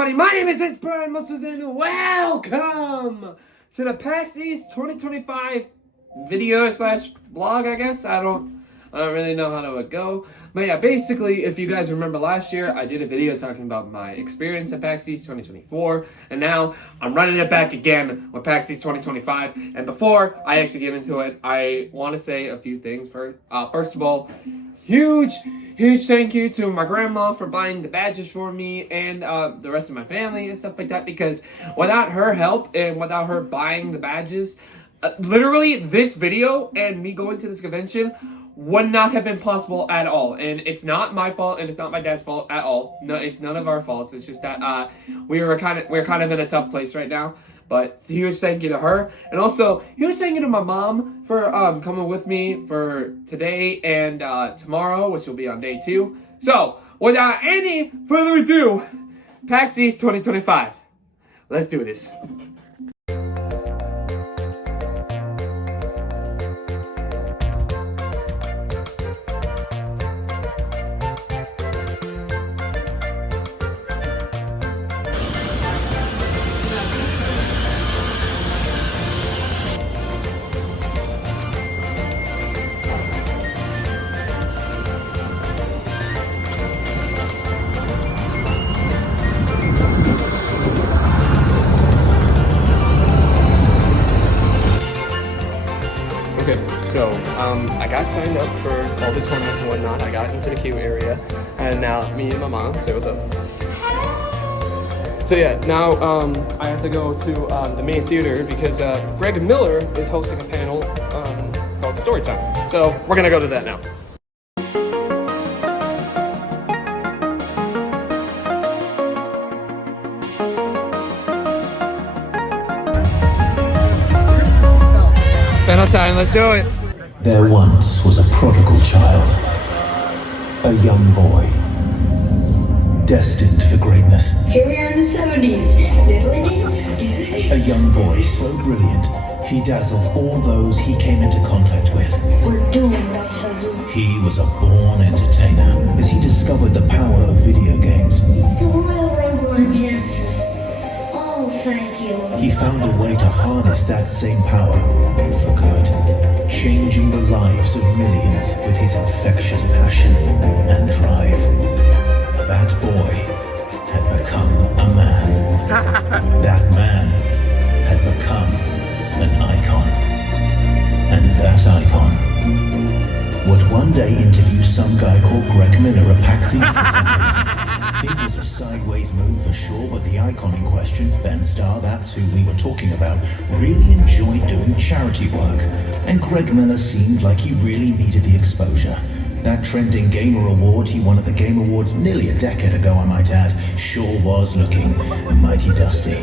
everybody, my name is Brian Muscles and welcome to the PAX East 2025 video slash blog, I guess. I don't really know how to go. But yeah, basically, if you guys remember last year, I did a video talking about my experience at PAX East 2024. And now I'm running it back again with PAX East 2025. And before I actually get into it, I want to say a few things. First of all, huge thank you to my grandma for buying the badges for me and the rest of my family and stuff like that, because without her help and without her buying the badges, literally this video and me going to this convention would not have been possible at all. And it's not my fault and it's not my dad's fault at all. No, it's none of our faults. It's just that we're kind of in a tough place right now. But huge thank you to her. And also, huge thank you to my mom for coming with me for today and tomorrow, which will be on day 2. So, without any further ado, PAX East 2025. Let's do this. So, I got signed up for all the tournaments and whatnot. I got into the queue area, and now me and my mom, say what's up. So yeah, now I have to go to the main theater because Greg Miller is hosting a panel called Storytime. So we're gonna go to that now. Panel time, let's do it. There once was a prodigal child, a young boy, destined for greatness. Here we are in the 70s. A young boy so brilliant, he dazzled all those he came into contact with. We're doomed, I tell you. He was a born entertainer as he discovered the power of video games. The Royal Rumble and Genesis. Oh, thank you. He found a way to harness that same power for good, changing the lives of millions with his infectious passion and drive. That boy had become a man. That man had become an icon. And that icon would one day interview some guy called Greg Miller at PAX East. It was a sideways move for sure, but the icon in question, Ben Starr, that's who we were talking about, really enjoyed doing charity work. And Greg Miller seemed like he really needed the exposure. That trending gamer award he won at the Game Awards nearly a decade ago, I might add, sure was looking mighty dusty.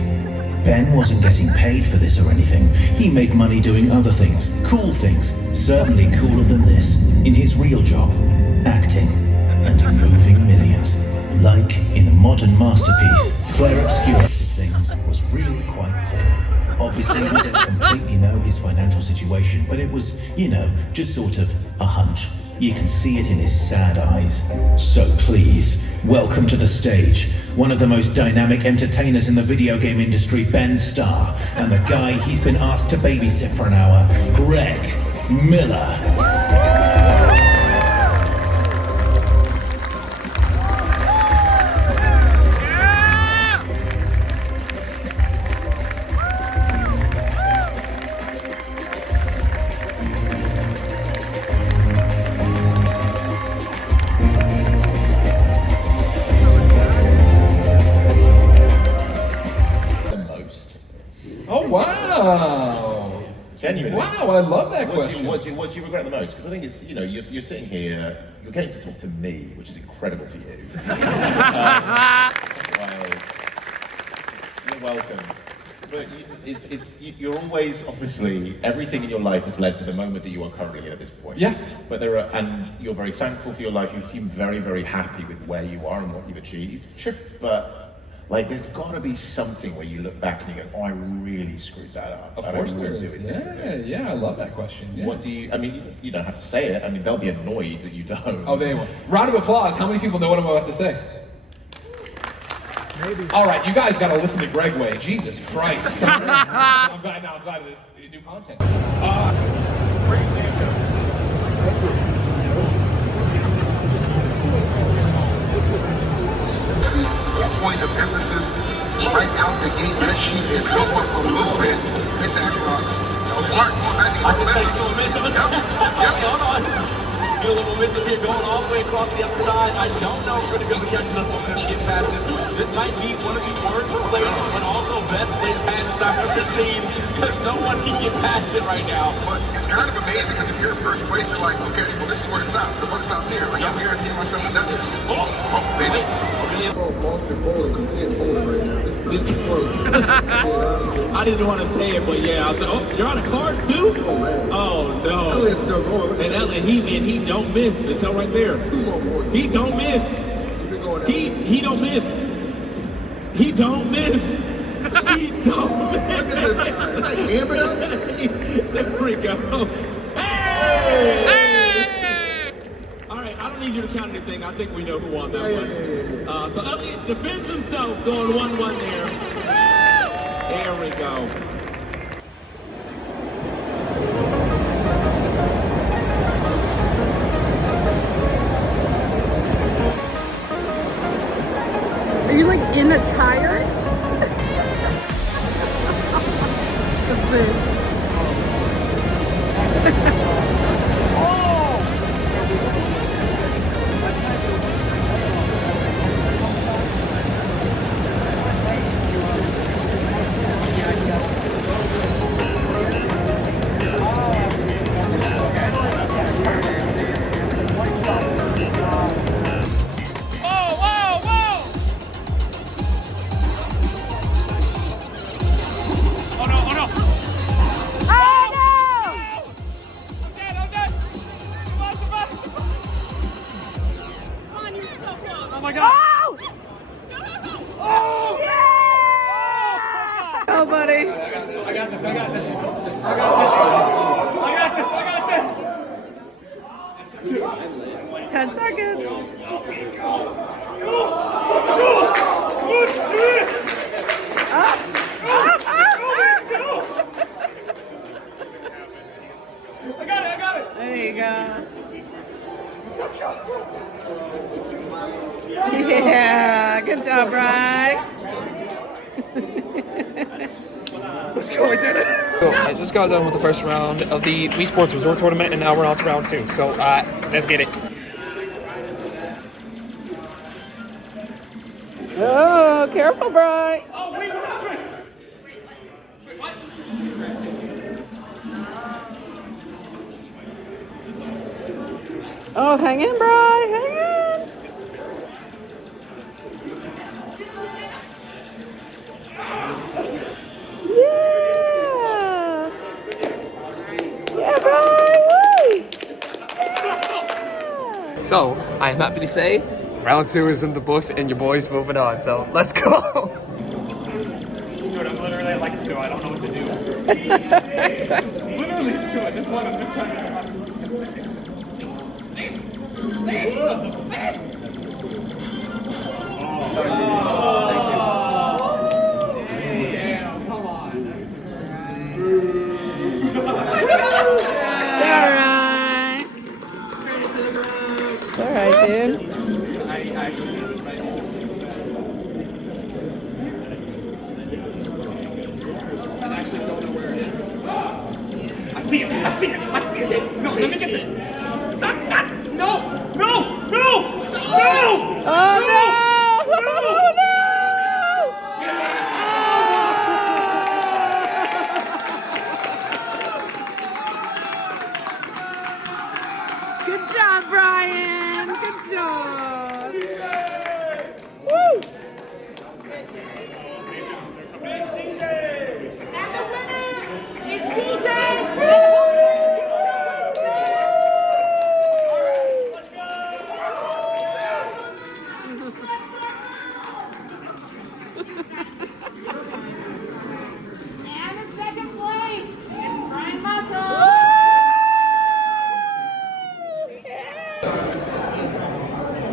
Ben wasn't getting paid for this or anything. He made money doing other things, cool things, certainly cooler than this, in his real job, acting and moving millions. Like in the modern masterpiece, Claire Obscurity of Things was really quite poor. Obviously, we don't completely know his financial situation, but it was, just sort of a hunch. You can see it in his sad eyes. So please, welcome to the stage, one of the most dynamic entertainers in the video game industry, Ben Starr, and the guy he's been asked to babysit for an hour, Greg Miller. Oh wow! Genuinely. Wow, I love that question. What do you regret the most? Because I think it's, you're sitting here, you're getting to talk to me, which is incredible for you. You're welcome. But you're always, obviously, everything in your life has led to the moment that you are currently in at this point. Yeah. But and you're very thankful for your life. You seem very, very happy with where you are and what you've achieved. Sure. But there's got to be something where you look back and you go, oh, I really screwed that up. Of course there is. Yeah, I love that question. Yeah. What do you, you don't have to say it. They'll be annoyed that you don't. Oh, they will. Round of applause. How many people know what I'm about to say? All right, you guys got to listen to Greg Way. Jesus Christ. I'm glad this new content. Point of emphasis right out the gate. That sheet is no more for movement. Miss Rocks. Smart going back into the left. Hold on. Feel the momentum here going all the way across the other side. I don't know if we're going to be able to catch this momentum to get past this. This might be one of the worst plays, but also best plays passes I've ever seen, because no one can get past it right now. But it's kind of amazing because if you're in first place, you're like, okay, well, this is where it stops. The buck stops here. Like, I'm guaranteeing myself nothing. Oh, baby. Oh, Boston Bowling, because he ain't bowling right now. This is close. I didn't want to say it, but yeah. Oh, you're on a card too? Oh, man. Oh, no. Elliot's still going. And Elliot, he don't miss. It's all right there. 2 more for you. He don't miss. He's been going He don't miss. He don't miss. He don't miss. Look at this guy. Is that Gambit up? There we go. Hey! All right, I don't need you to count anything. I think we know who won that one. So Elliot defends himself, going 1-1 there. There we go. Are you like in a tire? Let's see. Oh my god! Oh! Oh! Yeah! Oh, buddy. I got this. 10 seconds. I got it. There you go. Yeah, good job, Brian. Let's go, we did it. So, I just got done with the first round of the Wii Sports Resort Tournament, and now we're on to round 2. So, let's get it. Oh, careful, Brian. Oh, wait, what happened? Wait, what? Oh, hang in, Brian. Hang in. Yeah. Yeah, Brian. Woo. Yeah. So, I am happy to say, round 2 is in the books, and your boy's moving on. So, let's go. Dude, I'm literally like 2. I don't know what to do. Literally 2 at this point. I'm just trying to. It's alright, dude. I see it. No, let me get this. Stop. No. Oh, no. Good job, Brian. Good job. Woo!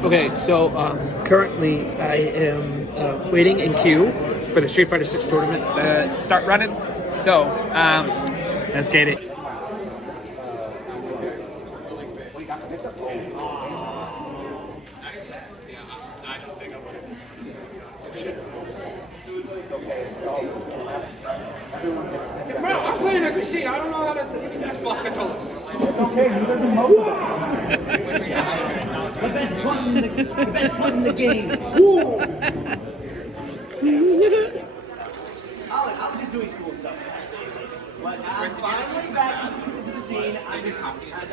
Okay, so currently I am waiting in queue for the Street Fighter 6 tournament to start running. So let's get it. I'm playing as a sheet. I don't know how to use Xbox controllers. It's okay, neither do most of us. The best button in the game. Whoa! I was just doing school stuff. But I'm finally back into the scene.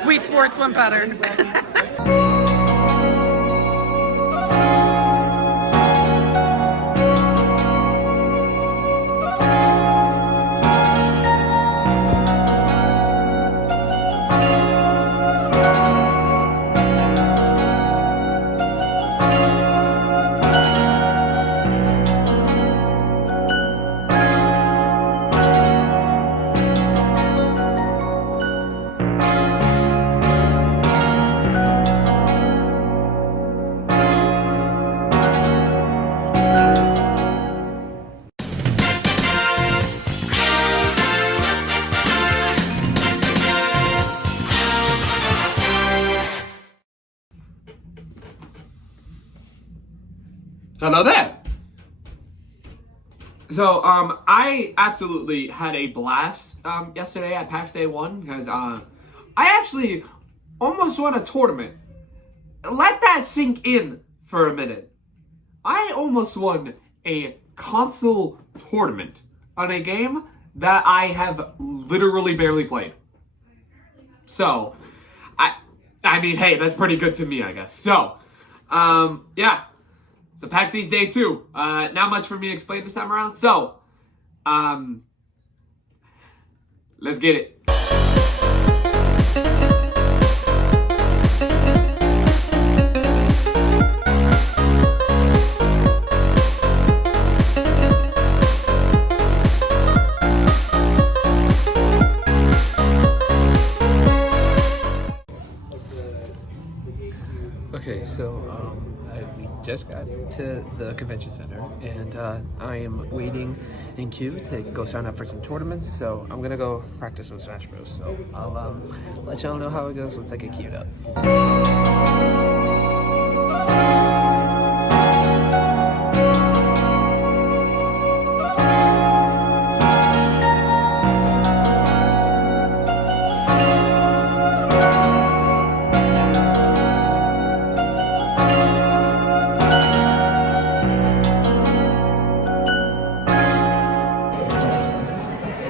Wii Sports went better. Hello there. So, I absolutely had a blast yesterday at PAX Day 1 because I actually almost won a tournament. Let that sink in for a minute. I almost won a console tournament on a game that I have literally barely played. So, I mean, hey, that's pretty good to me, I guess. So, yeah. So PAX East Day 2. Not much for me to explain this time around. So, let's get it. Okay, so we just got to the convention center, and I am waiting in queue to go sign up for some tournaments. So I'm gonna go practice some Smash Bros. So I'll let y'all know how it goes once I get queued up.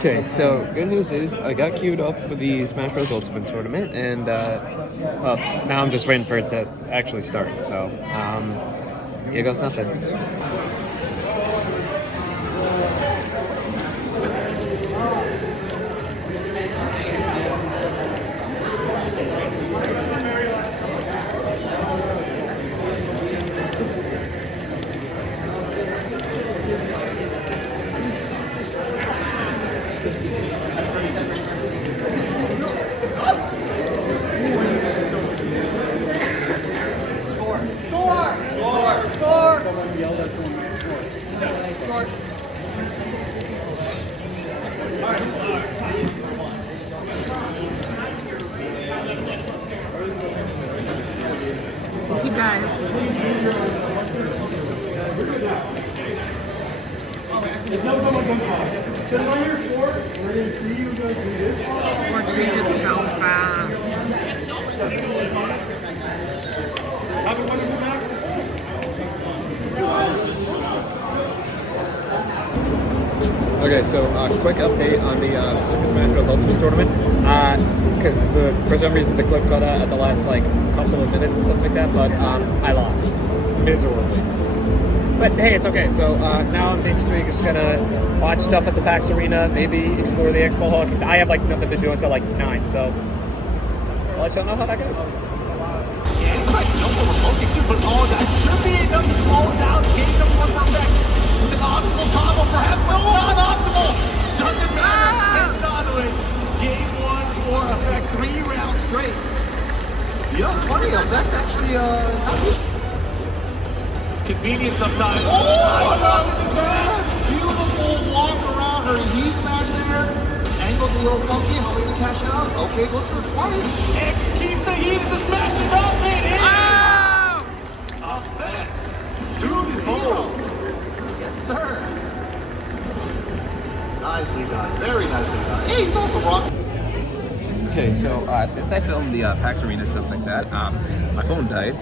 Okay, so good news is I got queued up for the Smash Bros. Ultimate Tournament, and well, now I'm just waiting for it to actually start. So here goes nothing. Thank you guys. We're treated so fast. Okay, so quick update on the Super Smash Bros. Ultimate Tournament. Because for some reason the clip cut out at the last couple of minutes and stuff like that, but I lost miserably. But hey, it's okay. So now I'm basically just gonna watch stuff at the PAX Arena, maybe explore the expo hall, because I have nothing to do until 9. So I'll let y'all know how that goes. Right, jump over looking to, but all that should be enough to close out game number 1 perfect. With an optimal combo, perhaps not optimal. Doesn't matter. Gets onto it. Game 1 for effect, 3 rounds straight. You know, it's funny, Effect actually, It's convenient sometimes. Oh, that's sad. Beautiful walk around her heat smash there. Angle's a little funky. How are you to cash out? Okay, goes for the swipe. And keeps the heat to smash it up. It is. Oh! Effect. 2-0. Yes, sir. Nicely done. Very nicely done. Hey, he's also rocking. Okay, so since I filmed the PAX Arena stuff like that, my phone died.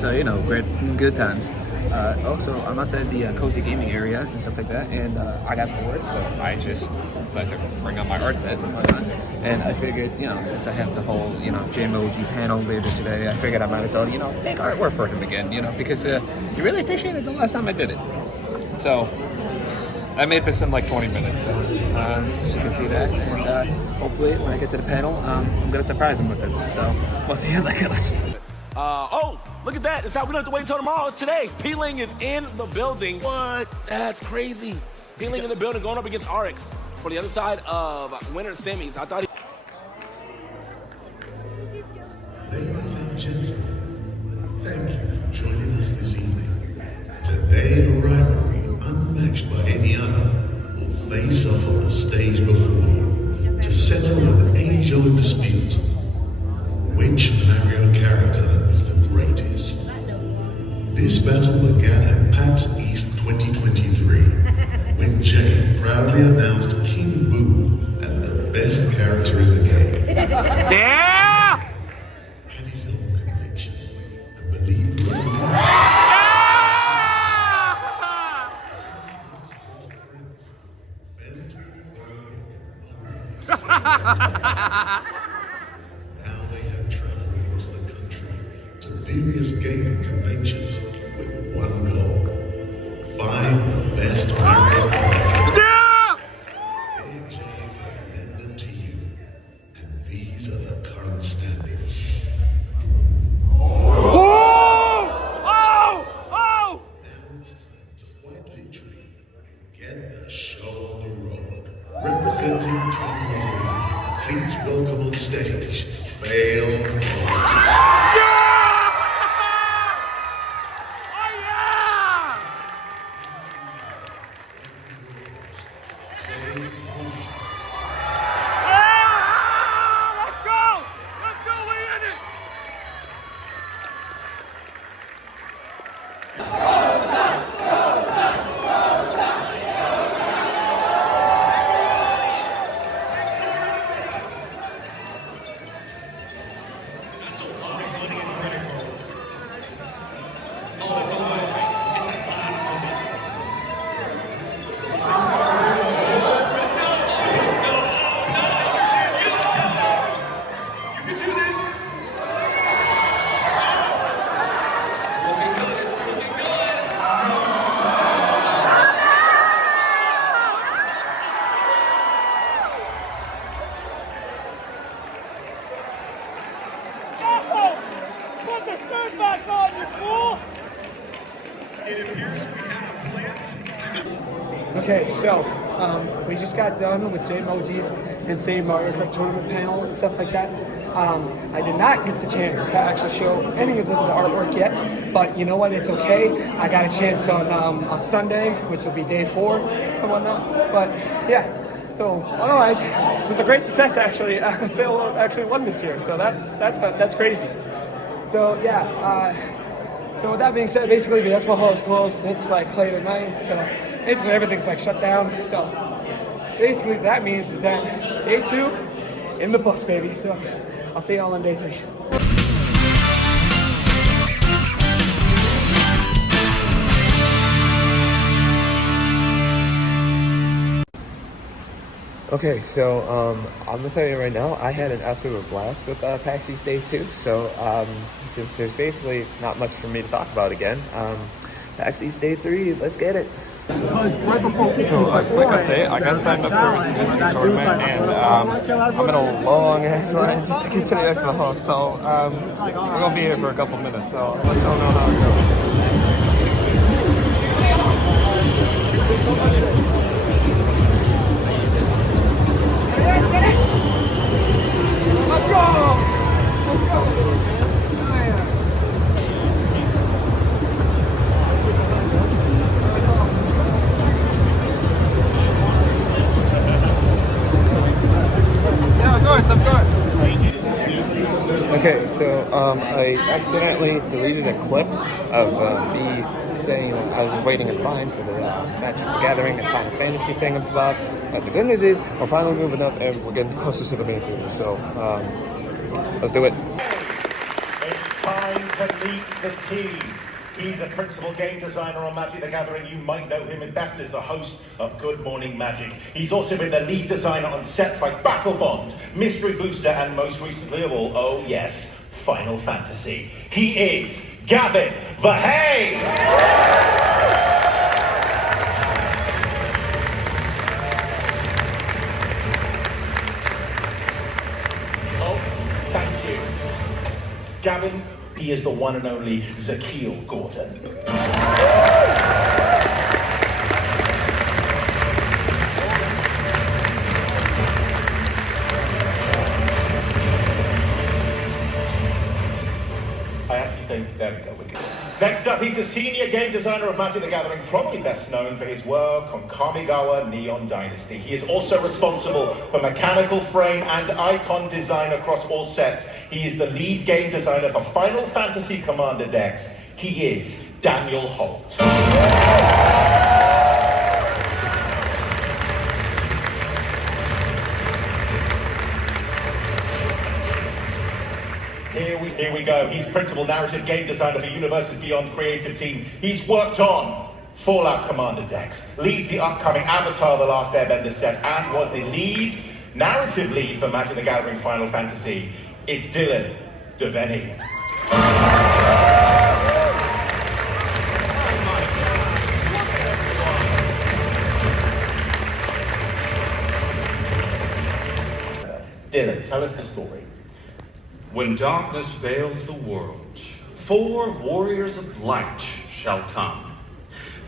So, you know, good times. Also, I'm outside the cozy gaming area and stuff like that, and I got bored, so I just decided to bring out my art set and whatnot. And I figured, you know, since I have the whole, you know, J-Moji panel later today, I figured I might as well, you know, make artwork for him again, you know, because he really appreciated the last time I did it. So I made this in like 20 minutes, so you can see that, and hopefully when I get to the panel, I'm gonna surprise him with it. So we'll see how that goes. Oh, look at that. It's not, we don't have to wait until tomorrow. It's today. Peeling is in the building. What? That's crazy. Peeling in the building, going up against RX for the other side of winter semis. I thought Ladies and gentlemen, thank you for joining us this evening. Today, a rivalry unmatched by any other will face off on the stage before you to settle an age-old dispute. Which Mario character is the greatest? This battle began at PAX East 2023, when Jay proudly announced King Boo as the best character in the game. yeah! Had his own conviction and believed he was Now they have traveled across the country to various gaming conventions with one goal: find the best Mario Kart. Their journeys have led them to you, and these are the current standings. Now it's time to quite literally get the show on the road. Representing Team Italy, please welcome on stage, Fail. Okay, so we just got done with J-Moji's Insane Mario Kart Tournament panel and stuff like that. I did not get the chance to actually show any of the artwork yet, but you know what? It's okay. I got a chance on Sunday, which will be day 4 and whatnot. But yeah, so otherwise, it was a great success actually. Phil actually won this year, so that's crazy. So yeah. So with that being said, basically the expo hall is closed. It's like late at night, so basically everything's like shut down. So basically that means is that day 2 in the books, baby. So I'll see y'all on day 3. Okay, so I'm gonna tell you right now, I had an absolute blast with PAX East Day 2. So since there's basically not much for me to talk about again, PAX East Day 3, let's get it. So a quick update, I got signed up for this tournament, and I'm in a long ass line just to get to the expo hall. So we're gonna be here for a couple minutes. So let's all know how it goes. Let's go! So I accidentally deleted a clip of me saying I was waiting in line for the Magic the Gathering and Final Fantasy thing about. But the good news is we're finally moving up and we're getting closer to the main theme. So let's do it. It's time to meet the team. He's a principal game designer on Magic the Gathering. You might know him best as the host of Good Morning Magic. He's also been the lead designer on sets like Battle Bond, Mystery Booster, and most recently of all, oh yes, Final Fantasy. He is Gavin Verhey! Oh, thank you. Gavin, he is the one and only Zakeel Gordon. I actually think, there we go. Next up, he's a senior game designer of Magic the Gathering, probably best known for his work on Kamigawa Neon Dynasty. He is also responsible for mechanical frame and icon design across all sets. He is the lead game designer for Final Fantasy Commander decks. He is Daniel Holt. Here we go. He's principal narrative game designer for Universes Beyond creative team. He's worked on Fallout Commander decks, leads the upcoming Avatar The Last Airbender set, and was the narrative lead for Magic the Gathering Final Fantasy. It's Dylan Devaney. Dylan, tell us the story. When darkness veils the world, 4 warriors of light shall come.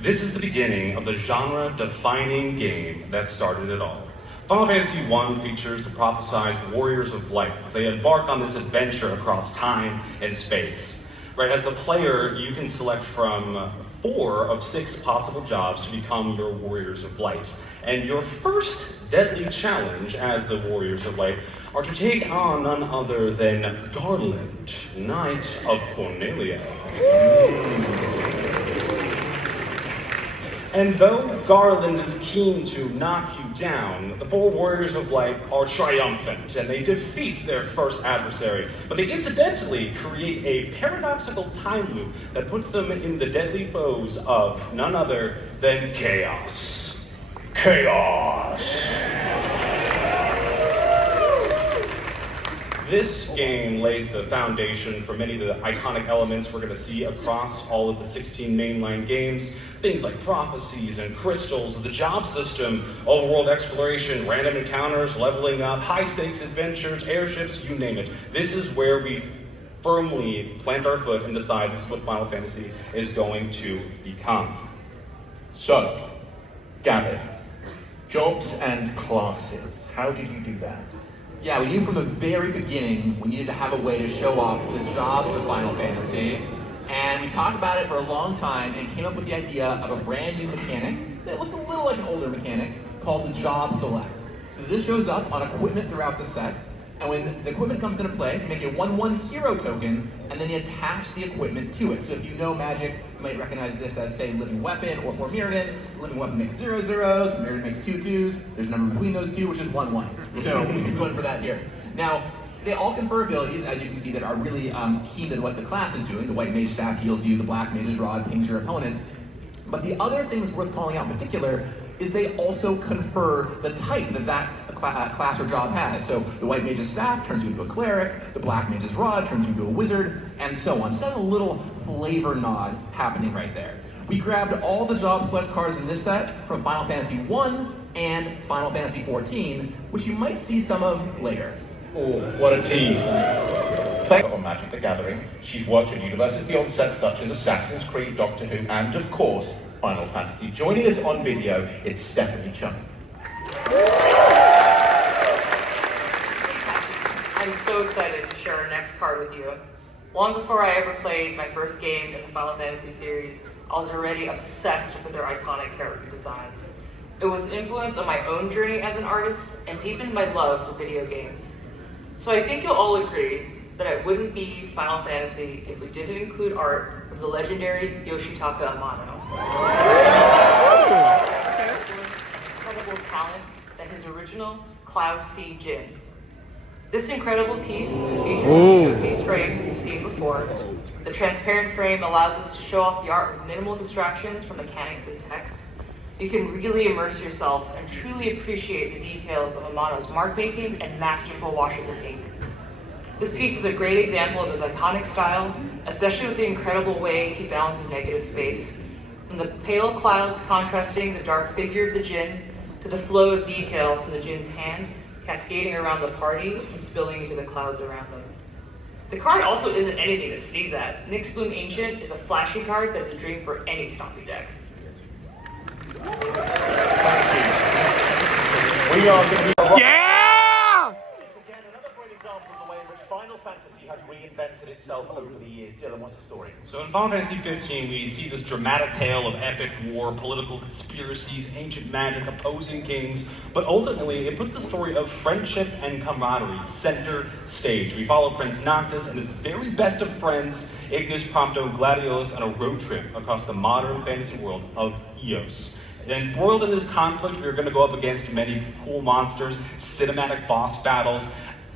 This is the beginning of the genre-defining game that started it all. Final Fantasy I features the prophesized warriors of light as they embark on this adventure across time and space. Right, as the player, you can select from 4 of 6 possible jobs to become your warriors of light. And your first deadly challenge as the warriors of light are to take on none other than Garland, Knight of Cornelia. And though Garland is keen to knock you down, the 4 warriors of light are triumphant, and they defeat their first adversary. But they incidentally create a paradoxical time loop that puts them in the deadly foes of none other than Chaos. Chaos! This game lays the foundation for many of the iconic elements we're going to see across all of the 16 mainline games. Things like prophecies and crystals, the job system, overworld exploration, random encounters, leveling up, high-stakes adventures, airships, you name it. This is where we firmly plant our foot and decide this is what Final Fantasy is going to become. So, Gavin, jobs and classes. How did you do that? Yeah, we knew from the very beginning we needed to have a way to show off the jobs of Final Fantasy, and we talked about it for a long time and came up with the idea of a brand new mechanic that looks a little like an older mechanic called the Job Select. So this shows up on equipment throughout the set, and when the equipment comes into play, you make a 1/1 hero token, and then you attach the equipment to it. So if you know Magic, you might recognize this as, say, Living Weapon or for Mirrodin. Living Weapon makes 0 0s, Mirrodin makes 2 2s. There's a number between those two, which is 1 1. So we can go in for that here. Now, they all confer abilities, as you can see, that are really key to what the class is doing. The White Mage Staff heals you, the Black Mage's Rod pings your opponent. But the other thing that's worth calling out in particular is they also confer the type that class or job has. So the White Mage's Staff turns you into a Cleric, the Black Mage's Rod turns you into a Wizard, and so on. So that's a little flavor nod happening right there. We grabbed all the Job Select cards in this set from Final Fantasy I and Final Fantasy XIV, which you might see some of later. Oh, what a tease. Thank you on Magic the Gathering. She's worked on Universes Beyond sets such as Assassin's Creed, Doctor Who, and of course, Final Fantasy. Joining us on video, it's Stephanie Chung. I'm so excited to share our next card with you. Long before I ever played my first game in the Final Fantasy series, I was already obsessed with their iconic character designs. It was influence on my own journey as an artist and deepened my love for video games. So I think you'll all agree that it wouldn't be Final Fantasy if we didn't include art of the legendary Yoshitaka Amano. Incredible talent than his original Cloud Sea Djinn. This incredible piece is featured in the showcase frame you've seen before. The transparent frame allows us to show off the art with minimal distractions from mechanics and text. You can really immerse yourself and truly appreciate the details of Amano's mark making and masterful washes of ink. This piece is a great example of his iconic style, especially with the incredible way he balances negative space. From the pale clouds contrasting the dark figure of the Djinn, to the flow of details from the Djinn's hand, cascading around the party and spilling into the clouds around them. The card also isn't anything to sneeze at. Nyx Bloom Ancient is a flashy card that is a dream for any Stompy deck. We are going to be... Yeah! It's again another great example of the way in which Final Fantasy has reinvented itself over the years. Dylan, what's the story? So in Final Fantasy 15, we see this dramatic tale of epic war, political conspiracies, ancient magic, opposing kings, but ultimately it puts the story of friendship and camaraderie center stage. We follow Prince Noctis and his very best of friends, Ignis, Prompto, and Gladiolus, on a road trip across the modern fantasy world of Eos. And embroiled in this conflict, we are going to go up against many cool monsters, cinematic boss battles,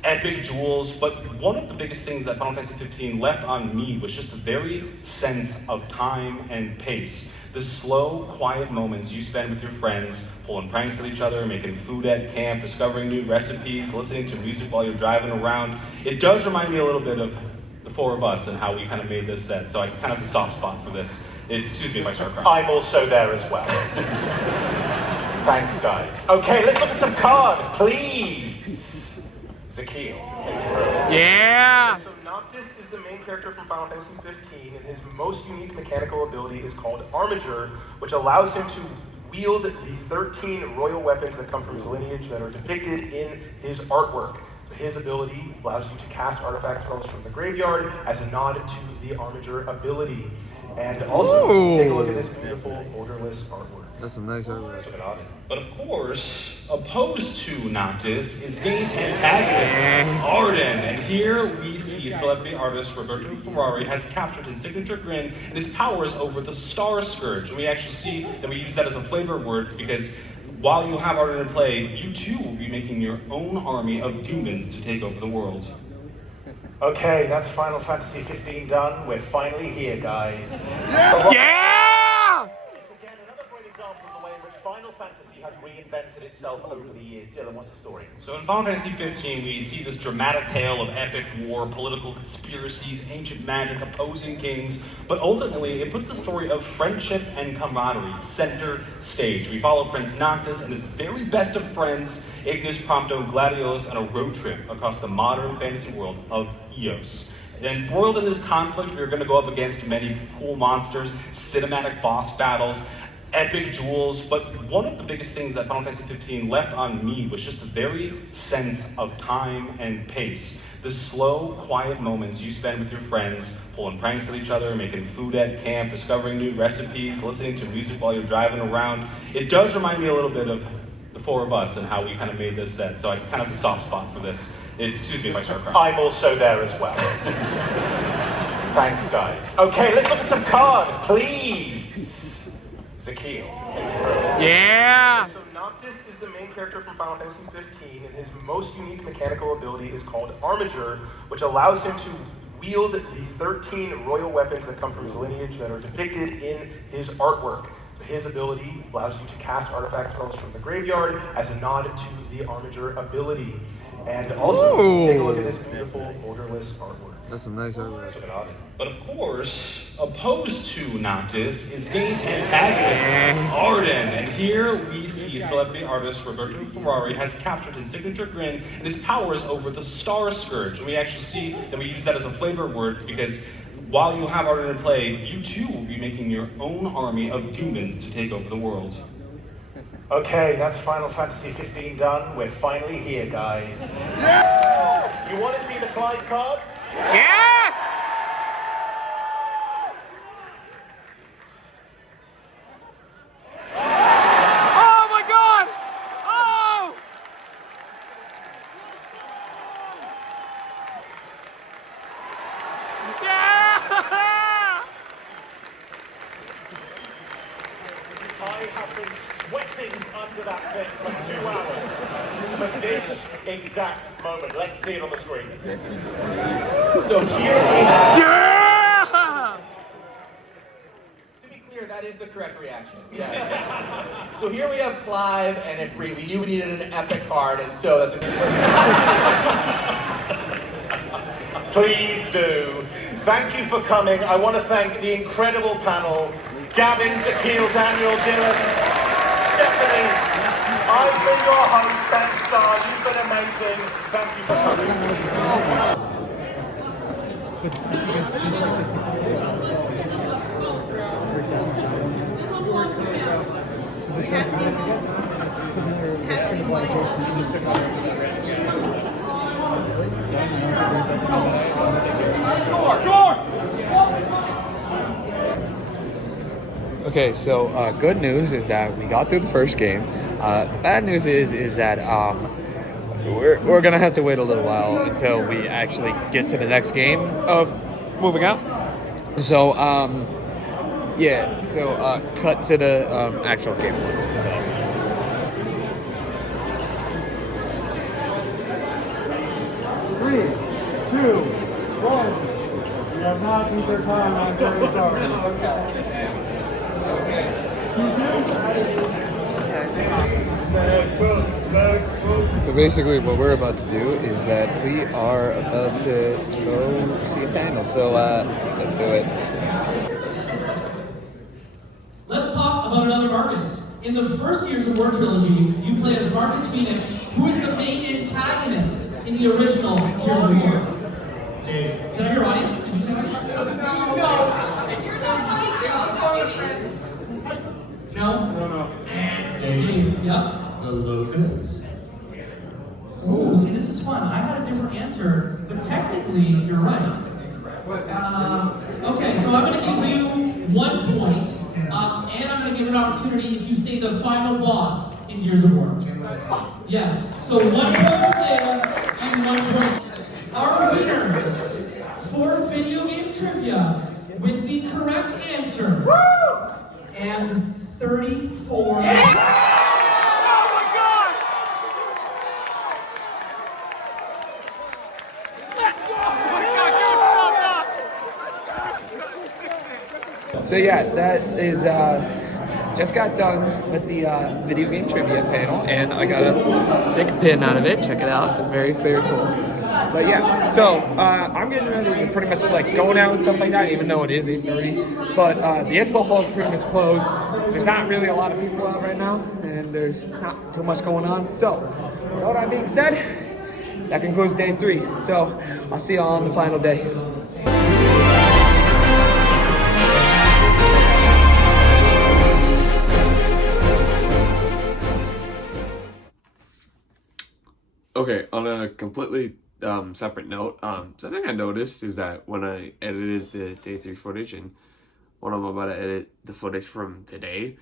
epic duels, but one of the biggest things that Final Fantasy 15 left on me was just the very sense of time and pace. The slow, quiet moments you spend with your friends, pulling pranks at each other, making food at camp, discovering new recipes, listening to music while you're driving around. It does remind me a little bit of the four of us and how we kind of made this set, so I kind of have a soft spot for this. Excuse me if I start crying. I'm also there as well. Thanks, guys. Okay, let's look at some cards, please. Zakiel, take us through. Yeah! So Noctis is the main character from Final Fantasy 15, and his most unique mechanical ability is called Armature, which allows him to wield the 13 royal weapons that come from his lineage that are depicted in his artwork. So his ability allows you to cast artifact spells from the graveyard as a nod to the Armature ability. And also, take a look at this beautiful borderless artwork. That's some nice artwork. But of course, opposed to Noctis is the game's antagonist, Arden. And here we see celebrity artist Roberto Ferrari has captured his signature grin and his powers over the Star Scourge. And we actually see that we use that as a flavor word because while you have Arden in play, you too will be making your own army of demons to take over the world. Okay, that's Final Fantasy 15 done. We're finally here, guys. Yeah! It's again another great example of the way in which Final Fantasy has reinvented itself over the years. Dylan, what's the story? So in Final Fantasy 15, we see this dramatic tale of epic war, political conspiracies, ancient magic, opposing kings, but ultimately it puts the story of friendship and camaraderie center stage. We follow Prince Noctis and his very best of friends, Ignis, Prompto, and Gladiolus, on a road trip across the modern fantasy world of Eos. And embroiled in this conflict, we are going to go up against many cool monsters, cinematic boss battles, epic duels, but one of the biggest things that Final Fantasy 15 left on me was just the very sense of time and pace. The slow, quiet moments you spend with your friends, pulling pranks at each other, making food at camp, discovering new recipes, listening to music while you're driving around. It does remind me a little bit of the four of us and how we kind of made this set, so I kind of have a soft spot for this. Excuse me if I start crying. I'm also there as well. Thanks, guys. Okay, let's look at some cards, please. Zakiel, take us through. Yeah! So Noctis is the main character from Final Fantasy 15, and his most unique mechanical ability is called Armature, which allows him to wield the 13 royal weapons that come from his lineage that are depicted in his artwork. So his ability allows you to cast artifact spells from the graveyard as a nod to the Armature ability. And also, take a look at this beautiful borderless artwork. That's some nice artwork. But of course, opposed to Noctis is the game's antagonist, Arden. And here we see celebrity artist Roberto Ferrari has captured his signature grin and his powers over the Star Scourge. And we actually see that we use that as a flavor word because while you have Arden in play, you too will be making your own army of demons to take over the world. Okay, that's Final Fantasy 15 done. We're finally here, guys. Yeah! You want to see the Clyde card? Yes! Oh my god! Oh! have been sweating under that thing for 2 hours for this exact moment. Let's see it on the screen. So here we have... Yeah! To be clear, that is the correct reaction. Yes. So here we have Clive and Ifrit. We knew we needed an epic card, and so that's Please do. Thank you for coming. I want to thank the incredible panel. Gavin, Zakil, Daniel, Dylan, Stephanie. I've been your host, Ben Starr. You've been amazing. Thank you for Okay, so good news is that we got through the first game. The bad news is that we're gonna have to wait a little while until we actually get to the next game of moving out. So yeah, so cut to the actual game. So. 3, 2, 1. We have not beat their time. I'm very sorry. So basically what we're about to do is that we are about to go see a panel. So let's do it. Let's talk about another Marcus. In the first Gears of War trilogy, you play as Marcus Phoenix, who is the main antagonist in the original Gears of War. Dave, is that your audience? Did you say audience? No. No. Dave, yeah. The Locusts. Oh, see, this is fun. I had a different answer, but technically, you're right. Okay, so I'm going to give you 1 point, and I'm going to give an opportunity if you say the final boss in Gears of War. Yes, so 1 point for Data and 1 point. Our winners for video game trivia with the correct answer and 34. So yeah, that is just got done with the video game trivia panel, and I got a sick pin out of it. Check it out, very cool. But yeah, so I'm getting ready to pretty much like go now and stuff like that, even though it is 8:30. But the expo hall is pretty much closed. There's not really a lot of people out right now, and there's not too much going on. So, with all that being said, that concludes day 3. So I'll see y'all on the final day. Okay, on a completely separate note, something I noticed is that when I edited the day 3 footage and when I'm about to edit the footage from today,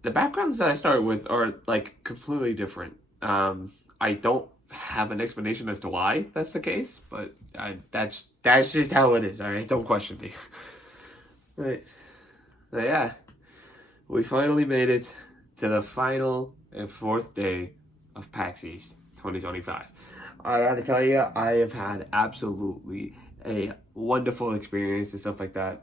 the backgrounds that I started with are like completely different. I don't have an explanation as to why that's the case, but that's just how it is. All right, don't question me. Right, but yeah, we finally made it to the final and 4th day of PAX East 2025. I gotta tell you, I have had absolutely a wonderful experience and stuff like that.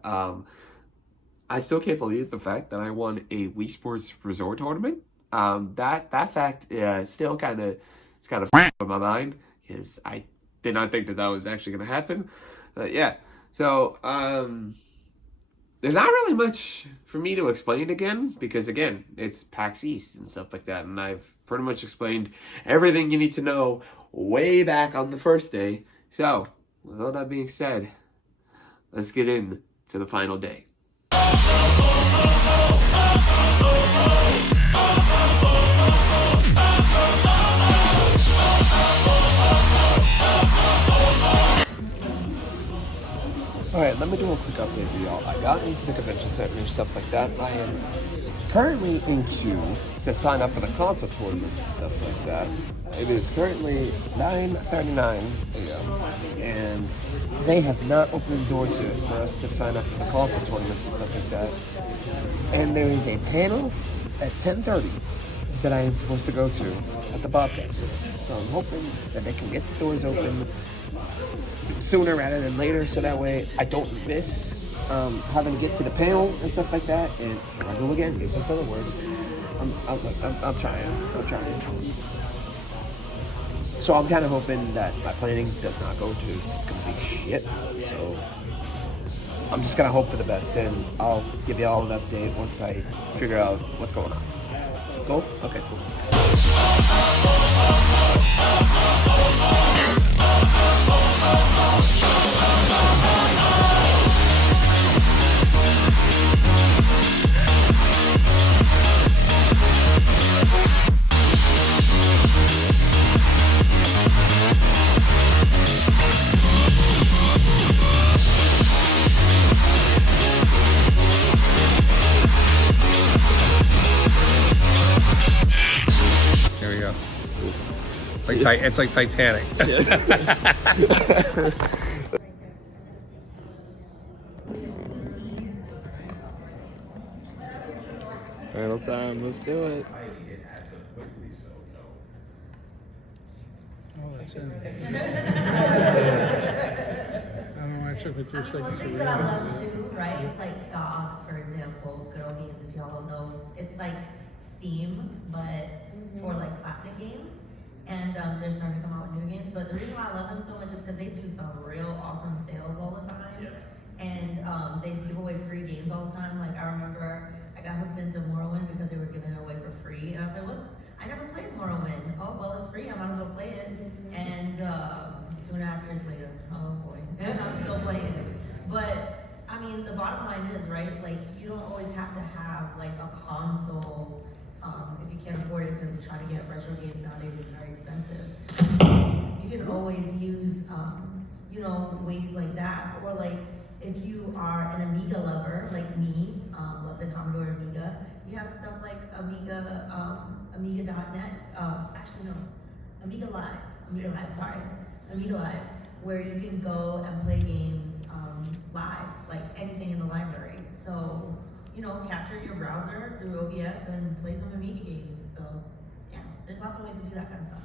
I still can't believe the fact that I won a Wii Sports Resort tournament. That fact still kind of in my mind because I did not think that was actually gonna happen. But yeah, so there's not really much for me to explain again because again, it's PAX East and stuff like that, and I've pretty much explained everything you need to know way back on the first day. So, with all that being said, let's get in to the final day. Alright, let me do a quick update for y'all. I got into the convention center and stuff like that. I am currently in queue to sign up for the console tournaments and stuff like that. It is currently 9:39 a.m. and they have not opened doors yet for us to sign up for the console tournaments and stuff like that. And there is a panel at 10:30 that I am supposed to go to at the Bobcat. So I'm hoping that they can get the doors open sooner rather than later, so that way I don't miss having to get to the panel and stuff like that. And I go again, use some filler words. I'm trying. So I'm kind of hoping that my planning does not go to complete shit. So I'm just gonna hope for the best, and I'll give you all an update once I figure out what's going on. Cool? Okay, cool. Here we go. It's like Titanic. Final time, let's do it. Oh, that's it. I don't know, I took it 2 seconds. One thing that I love too, right? Like GOG, for example, Good Old Games, if y'all don't know, it's like Steam, but for like classic games. And they're starting to come out with new games. But the reason why I love them so much is because they do some real awesome sales all the time. Yeah. And they give away free games all the time. Like I remember I got hooked into Morrowind because they were giving it away for free. And I was like, I never played Morrowind. Oh, well, it's free. I might as well play it. And 2.5 years later, oh boy, I'm still playing it. But I mean, the bottom line is, right, like you don't always have to have like a console if you can't afford it, because trying to get retro games nowadays is very expensive. You can always use, ways like that. Or like if you are an Amiga lover, like me, love the Commodore Amiga, you have stuff like Amiga, Amiga.net, Amiga Live, where you can go and play games live, like anything in the library. So, capture your browser through OBS and play some Amiga games. So, yeah, there's lots of ways to do that kind of stuff.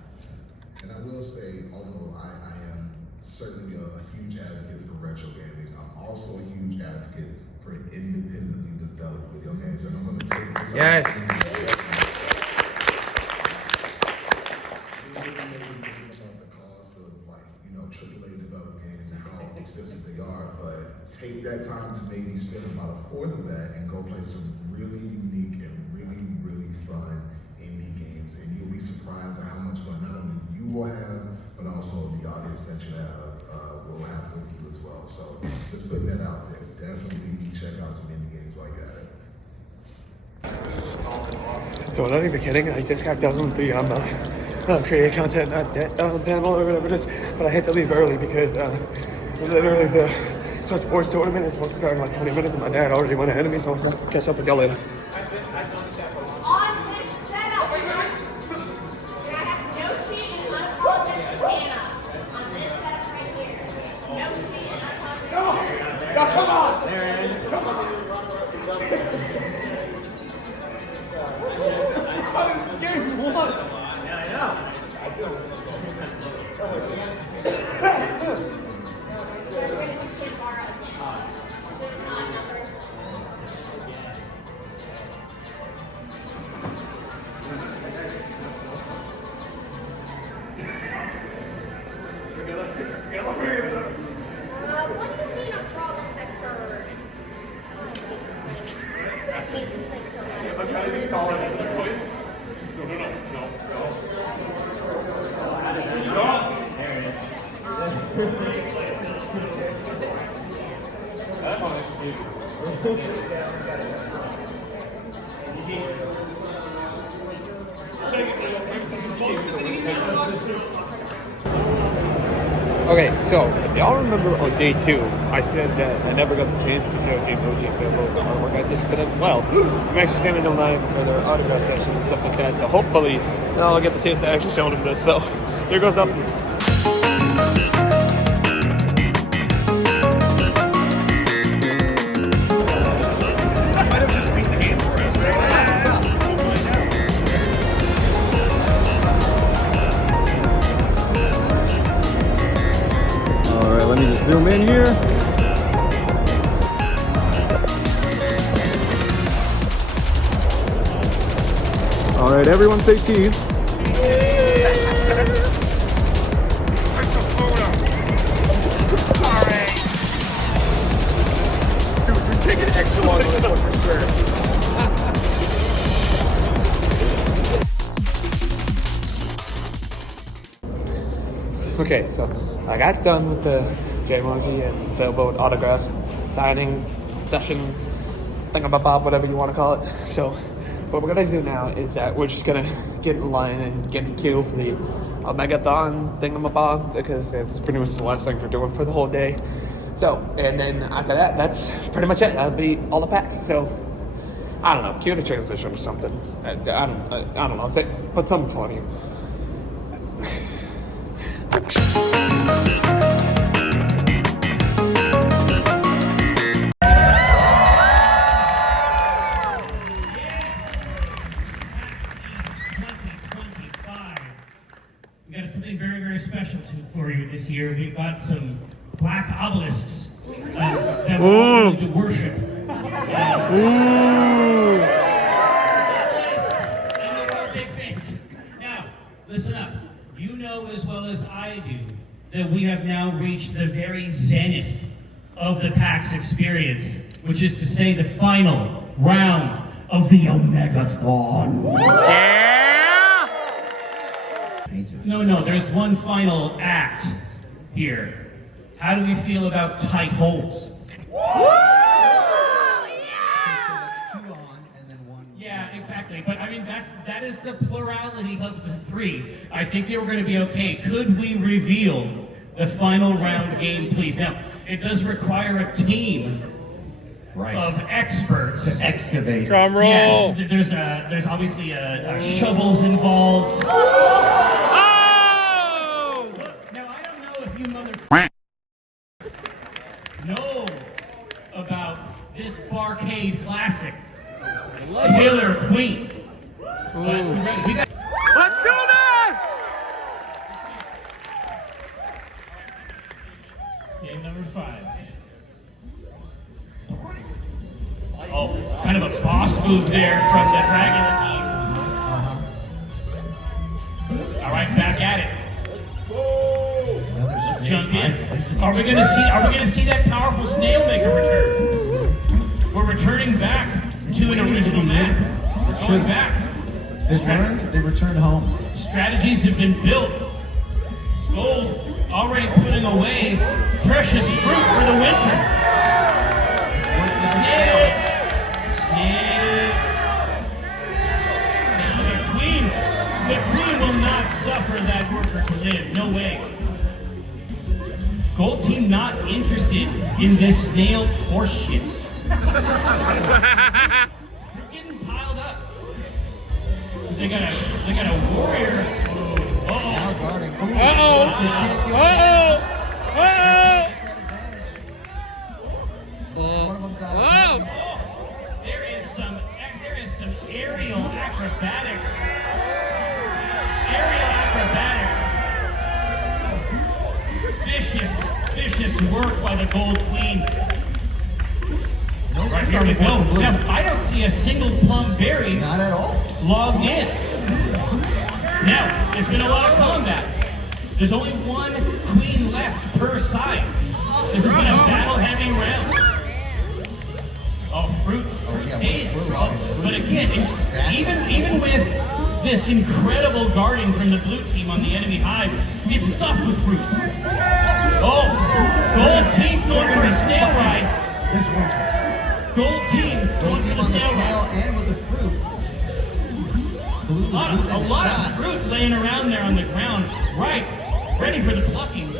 And I will say, although I am certainly a huge advocate for retro gaming, I'm also a huge advocate for independently developed video games. And I'm going to take this opportunity about the cost of AAA developed games and how expensive they are, but take that time to maybe spend about a fourth of that and go play some really unique and really, really fun indie games, and you'll be surprised at how much fun not only you will have, but also the audience that you have will have with you as well. So just putting that out there. Definitely check out some indie games while you're at it. So not even kidding, I just got done with the create content panel or whatever it is, but I had to leave early because literally the sports tournament is supposed to start in like 20 minutes and my dad already went ahead of me, so I'll catch up with y'all later. Come on! Come on! Game one! Yeah, I know. I'm trying to just call it as a voice. No. There it is. That one is cute. Okay, so if y'all remember on day 2, I said that I never got the chance to show J-Moji and Phil the artwork I did for them. Well, I'm actually standing in line for their autograph session and stuff like that, so hopefully now I'll get the chance to actually show them this. So here goes nothing. Might have just beat the game for us, right? All right, everyone say cheese. Dude, you're taking extra long on this one for sure. Okay, so I got done with the J-Moji and Sailboat autograph signing session, thingamabob, whatever you want to call it. So what we're gonna do now is that we're just gonna get in line and get in queue for the Omegathon thingamabob, because it's pretty much the last thing we're doing for the whole day. So, and then after that, that's pretty much it. That'll be all the packs. So, I don't know, cue the transition or something. I don't know. Put something for you. We got something very, very special for you this year. We've got some black obelisks that we're all going to worship. Now, listen up. You know as well as I do that we have now reached the very zenith of the PAX experience, which is to say the final round of the Omegathon. No, there's one final act here. How do we feel about tight holds? Yeah, exactly. But I mean, that is the plurality of the three. I think they were going to be okay. Could we reveal the final round game, please? Now, it does require a team of experts to excavate. Drum roll. Yes, there's obviously shovels involved. Now, I don't know if you know about this barcade classic, Killer Queen. We got. Let's do this! Game number 5. Oh, kind of a boss move there from the Dragula team. All right, back at it. Let's jump in. Are we gonna see that powerful snail maker return? We're returning back to an original map. We're going back. They returned home. Strategies have been built. Gold already putting away precious fruit for the winter. Snail. The queen will not suffer that worker to live. No way. Gold team not interested in this snail horseshit. They're getting piled up. They got a warrior. There is some aerial acrobatics. Vicious work by the Gold Queen. Right, here we go. Now, I don't see a single plum berry. Not at all. Logged in. Now, there's been a lot of combat. There's only one queen left per side. This has been a battle-heavy round. Oh, fruit stayed. But again, even with this incredible guarding from the blue team on the enemy hive, it's stuffed with fruit. Oh, Gold team going for the snail ride. This winter. Gold team going for the snail ride. And with the fruit. A lot of fruit laying around there on the ground. Right, ready for the plucking.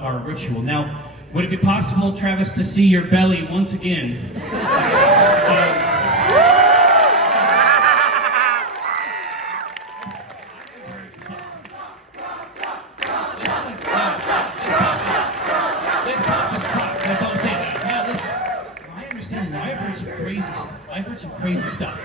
our ritual. Now, would it be possible, Travis, to see your belly once again? That's all I'm saying. Now, listen, I understand now. I've heard some crazy stuff.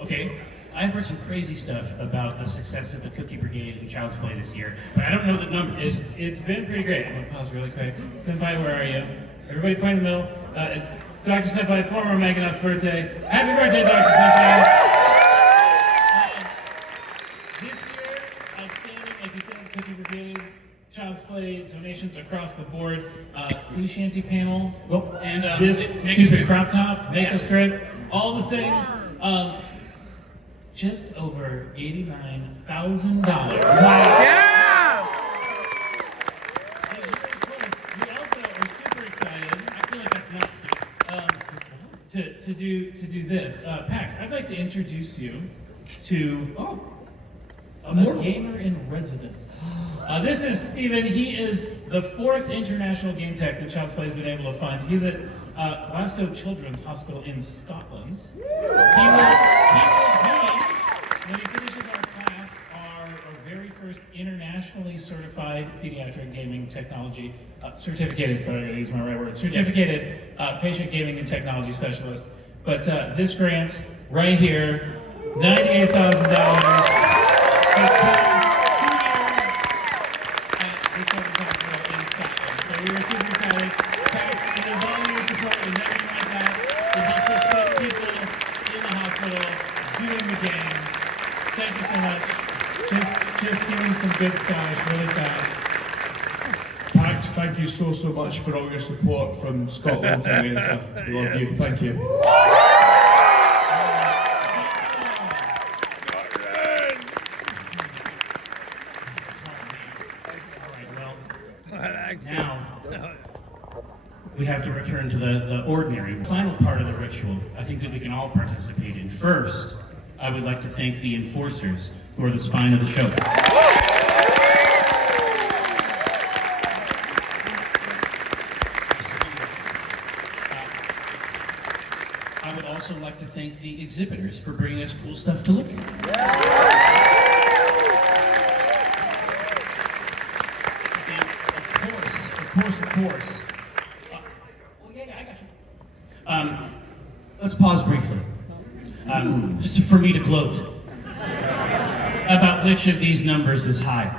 Okay? I've heard some crazy stuff about the success of the Cookie Brigade and Child's Play this year, but I don't know the numbers. It's been pretty great. I'm gonna pause really quick. Senpai, where are you? Everybody point in the middle. It's Dr. Senpai, former Meganaugh's birthday. Happy birthday, Dr. Senpai! This year, outstanding, like you said, Cookie Brigade, Child's Play, donations across the board, sea shanty panel, and stupid crop top, make a strip, all the things. Just over $89,000. Wow! Yeah! We also are super excited. I feel like that's nuts, to do this. PAX, I'd like to introduce you to a gamer in residence. This is Steven. He is the 4th international game tech that Child's Play has been able to fund. He's at Glasgow Children's Hospital in Scotland. He will when he finishes our class, our very first internationally certified pediatric gaming technology, certificated patient gaming and technology specialist. But this grant right here, $98,000. So we were super excited. It is all your support and everything like that. It helps us put people in the hospital doing the games. Thank you so much. Just hearing some good stuff really fast. PAX, thank you so much for all your support from Scotland to America. We love you. Thank you. Now, we have to return to the ordinary, final part of the ritual. I think that we can all participate in. First, I would like to thank the enforcers, who are the spine of the show. I would also like to thank the exhibitors for bringing us cool stuff to look at. Of course. I got you. Let's pause briefly. Just for me to gloat about which of these numbers is higher.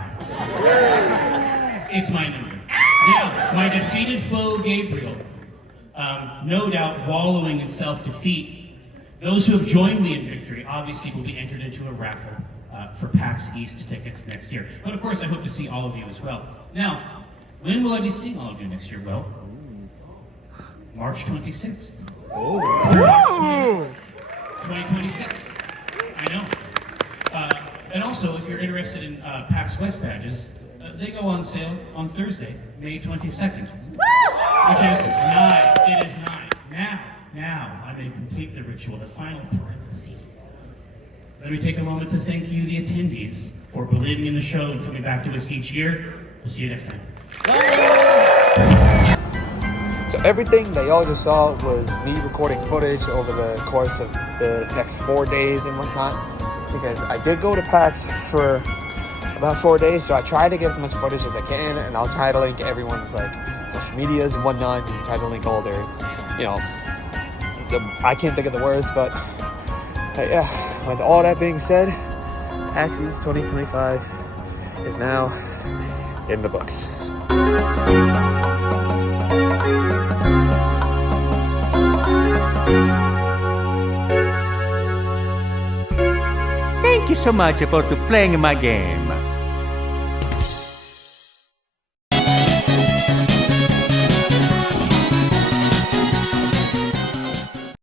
It's my number. Yeah, my defeated foe, Gabriel. No doubt wallowing in self-defeat. Those who have joined me in victory obviously will be entered into a raffle for PAX East tickets next year. But of course, I hope to see all of you as well. Now, when will I be seeing all of you next year? Well, March 26th. Oh. 2026. I know. And also, if you're interested in PAX West badges, they go on sale on Thursday, May 22nd. Which is 9. It is 9. Now, I may complete the ritual, the final parenthesis. Let me take a moment to thank you, the attendees, for believing in the show and coming back to us each year. We'll see you next time. So everything that y'all just saw was me recording footage over the course of the next 4 days and whatnot, because I did go to PAX for about 4 days, so I tried to get as much footage as I can, and I'll try to link everyone's social medias and whatnot, and try to link all their, I can't think of the words, but yeah, with all that being said, PAX East 2025 is now in the books. Thank you so much for playing my game.